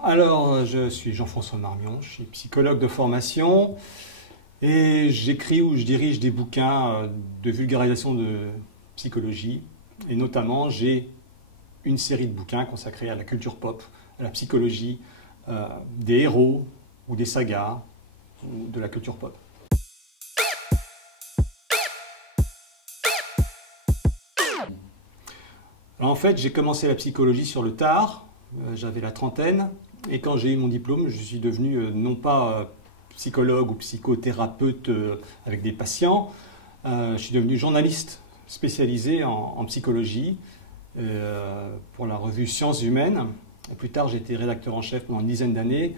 Alors, je suis Jean-François Marmion, je suis psychologue de formation et j'écris ou je dirige des bouquins de vulgarisation de psychologie. Et notamment, j'ai une série de bouquins consacrés à la culture pop, à la psychologie des héros ou des sagas ou de la culture pop. Alors, en fait, j'ai commencé la psychologie sur le tard, j'avais la trentaine, et quand j'ai eu mon diplôme, je suis devenu non pas psychologue ou psychothérapeute avec des patients, je suis devenu journaliste spécialisé en psychologie pour la revue Sciences Humaines. Et plus tard, j'ai été rédacteur en chef pendant une dizaine d'années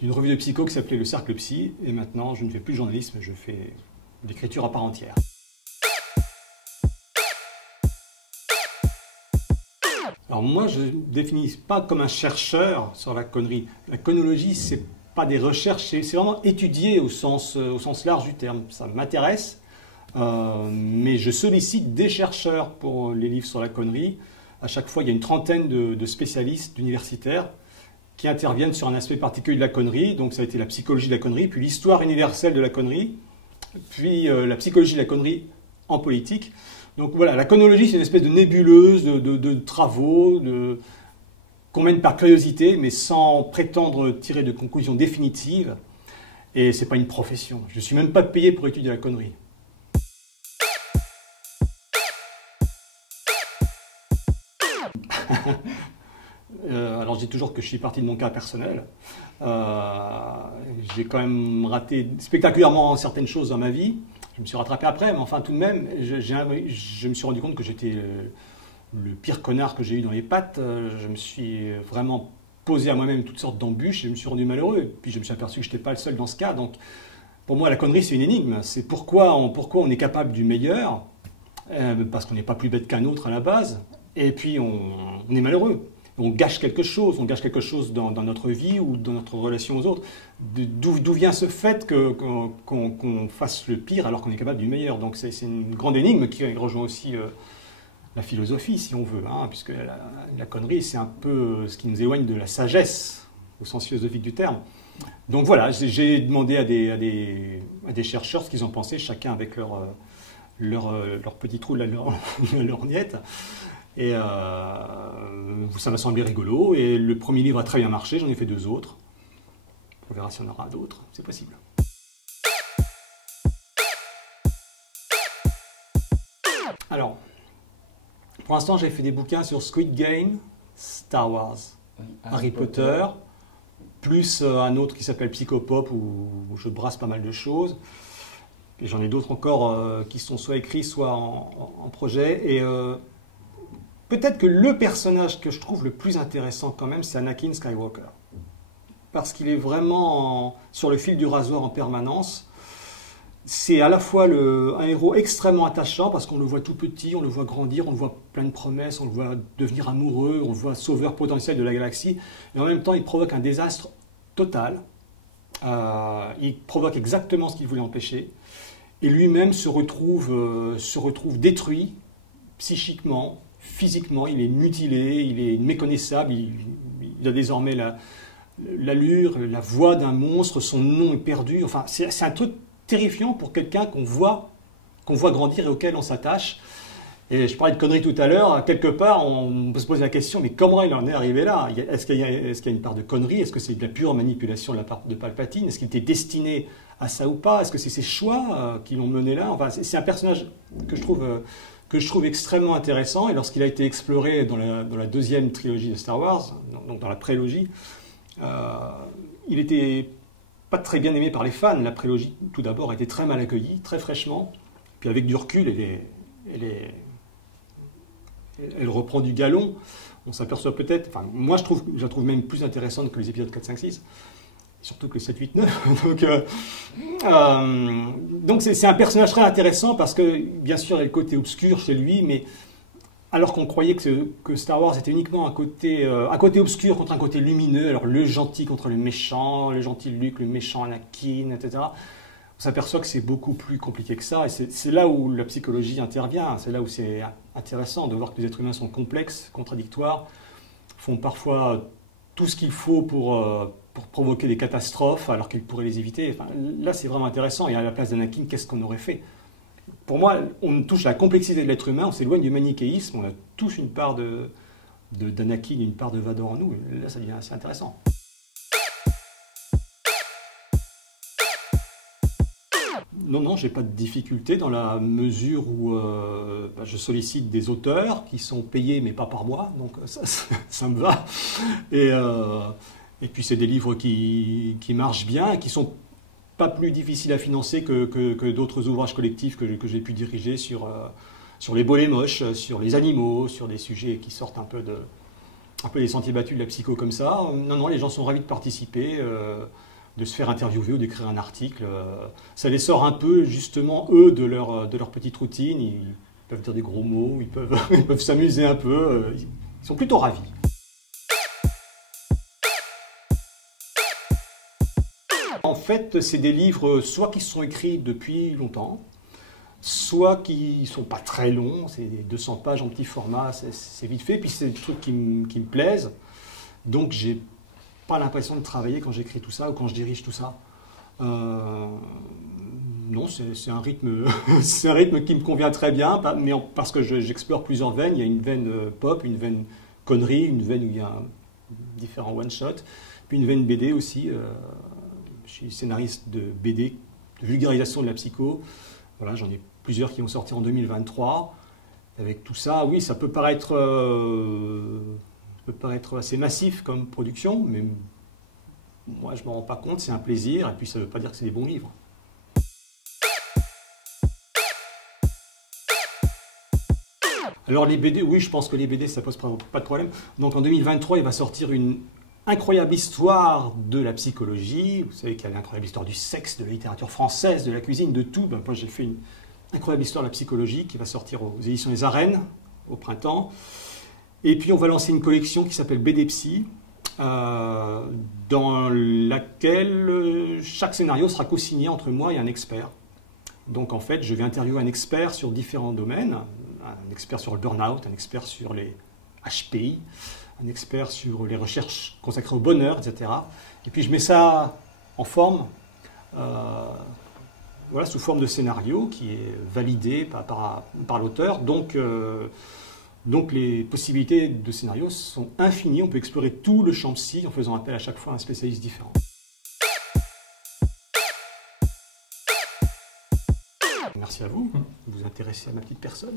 d'une revue de psycho qui s'appelait Le Cercle Psy, et maintenant, je ne fais plus de journalisme, je fais de l'écriture à part entière. Alors moi, je ne me définis pas comme un chercheur sur la connerie. La connologie, ce n'est pas des recherches, c'est vraiment étudier au sens large du terme. Ça m'intéresse, mais je sollicite des chercheurs pour les livres sur la connerie. À chaque fois, il y a une trentaine de spécialistes, d'universitaires, qui interviennent sur un aspect particulier de la connerie. Donc ça a été la psychologie de la connerie, puis l'histoire universelle de la connerie, puis la psychologie de la connerie en politique. Donc voilà, la connologie, c'est une espèce de nébuleuse de travaux qu'on mène par curiosité, mais sans prétendre tirer de conclusions définitives. Et ce n'est pas une profession. Je ne suis même pas payé pour étudier la connerie. Alors je dis toujours que je suis parti de mon cas personnel. J'ai quand même raté spectaculairement certaines choses dans ma vie. Je me suis rattrapé après, mais enfin tout de même, je me suis rendu compte que j'étais le pire connard que j'ai eu dans les pattes. Je me suis vraiment posé à moi-même toutes sortes d'embûches et je me suis rendu malheureux. Et puis je me suis aperçu que je n'étais pas le seul dans ce cas. Donc pour moi, la connerie, c'est une énigme. C'est pourquoi on est capable du meilleur, parce qu'on n'est pas plus bête qu'un autre à la base. Et puis on est malheureux. On gâche quelque chose dans notre vie ou dans notre relation aux autres. D'où vient ce fait qu'on fasse le pire alors qu'on est capable du meilleur? Donc c'est une grande énigme qui rejoint aussi la philosophie, si on veut, hein, puisque la connerie, c'est un peu ce qui nous éloigne de la sagesse, au sens philosophique du terme. Donc voilà, j'ai demandé à des chercheurs ce qu'ils en pensaient, chacun avec leur petit trou, leur niette. Et ça m'a semblé rigolo. Et le premier livre a très bien marché, j'en ai fait 2 autres. On verra si on en aura d'autres, c'est possible. Alors, pour l'instant, j'ai fait des bouquins sur Squid Game, Star Wars, Harry Potter, plus un autre qui s'appelle Psychopop, où je brasse pas mal de choses. Et j'en ai d'autres encore qui sont soit écrits, soit en projet. Et peut-être que le personnage que je trouve le plus intéressant quand même, c'est Anakin Skywalker. Parce qu'il est vraiment sur le fil du rasoir en permanence. C'est à la fois un héros extrêmement attachant, parce qu'on le voit tout petit, on le voit grandir, on le voit plein de promesses, on le voit devenir amoureux, on le voit sauveur potentiel de la galaxie. Et en même temps, il provoque un désastre total. Il provoque exactement ce qu'il voulait empêcher. Et lui-même se retrouve détruit psychiquement, physiquement, il est mutilé, il est méconnaissable, il a désormais l'allure, la voix d'un monstre, son nom est perdu. Enfin, c'est un truc terrifiant pour quelqu'un qu'on voit grandir et auquel on s'attache. Et je parlais de conneries tout à l'heure, quelque part, on peut se poser la question, mais comment il en est arrivé là? Est-ce qu'il y a une part de connerie? Est-ce que c'est de la pure manipulation de la part de Palpatine? Est-ce qu'il était destiné à ça ou pas? Est-ce que c'est ses choix qui l'ont mené là? Enfin, c'est un personnage que je trouve extrêmement intéressant, et lorsqu'il a été exploré dans la deuxième trilogie de Star Wars, donc dans la prélogie, il était pas très bien aimé par les fans. La prélogie, tout d'abord, a été très mal accueillie, très fraîchement, puis avec du recul, elle reprend du galon. On s'aperçoit peut-être, enfin moi je la trouve même plus intéressante que les épisodes 4, 5, 6, surtout que les 7, 8, 9. Donc c'est un personnage très intéressant parce que, bien sûr, il y a le côté obscur chez lui, mais alors qu'on croyait que Star Wars était uniquement un côté obscur contre un côté lumineux, alors le gentil contre le méchant, le gentil Luke, le méchant Anakin, etc., on s'aperçoit que c'est beaucoup plus compliqué que ça, et c'est là où la psychologie intervient, c'est là où c'est intéressant de voir que les êtres humains sont complexes, contradictoires, font parfois tout ce qu'il faut pour provoquer des catastrophes alors qu'il pourrait les éviter. Enfin, là, c'est vraiment intéressant. Et à la place d'Anakin, qu'est-ce qu'on aurait fait? Pour moi, on touche à la complexité de l'être humain, on s'éloigne du manichéisme, on a tous une part d'Anakin et une part de Vador en nous. Et là, ça devient assez intéressant. Non, j'ai pas de difficulté dans la mesure où je sollicite des auteurs qui sont payés mais pas par moi, donc ça me va. Et puis c'est des livres qui marchent bien et qui sont pas plus difficiles à financer que d'autres ouvrages collectifs que j'ai pu diriger sur les beaux et les moches, sur les animaux, sur des sujets qui sortent un peu des sentiers battus de la psycho comme ça. Non, les gens sont ravis de participer. De se faire interviewer ou d'écrire un article. Ça les sort un peu, justement, eux, de leur petite routine. Ils peuvent dire des gros mots, ils peuvent s'amuser un peu. Ils sont plutôt ravis. En fait, c'est des livres soit qui sont écrits depuis longtemps, soit qui ne sont pas très longs. C'est 200 pages en petit format, c'est vite fait. Puis c'est des trucs qui me plaisent. Donc j'ai pas l'impression de travailler quand j'écris tout ça ou quand je dirige tout ça. Non, c'est un rythme, c'est un rythme qui me convient très bien, mais parce que j'explore plusieurs veines. Il y a une veine pop, une veine connerie, une veine où il y a différents one-shots, puis une veine BD aussi. Je suis scénariste de BD, de vulgarisation de la psycho. Voilà, j'en ai plusieurs qui ont sorti en 2023. Avec tout ça, oui, ça peut paraître assez massif comme production, mais moi je ne m'en rends pas compte, c'est un plaisir, et puis ça ne veut pas dire que c'est des bons livres. Alors les BD, oui, je pense que les BD, ça pose pas de problème. Donc en 2023, il va sortir une incroyable histoire de la psychologie. Vous savez qu'il y a l'incroyable histoire du sexe, de la littérature française, de la cuisine, de tout. Ben, moi j'ai fait une incroyable histoire de la psychologie qui va sortir aux éditions des Arènes au printemps. Et puis on va lancer une collection qui s'appelle BD Psy, dans laquelle chaque scénario sera co-signé entre moi et un expert. Donc en fait, je vais interviewer un expert sur différents domaines, un expert sur le burn-out, un expert sur les HPI, un expert sur les recherches consacrées au bonheur, etc. Et puis je mets ça en forme, voilà, sous forme de scénario qui est validé par l'auteur. Donc les possibilités de scénario sont infinies, on peut explorer tout le champ psy en faisant appel à chaque fois à un spécialiste différent. Merci à vous, vous vous intéressez à ma petite personne.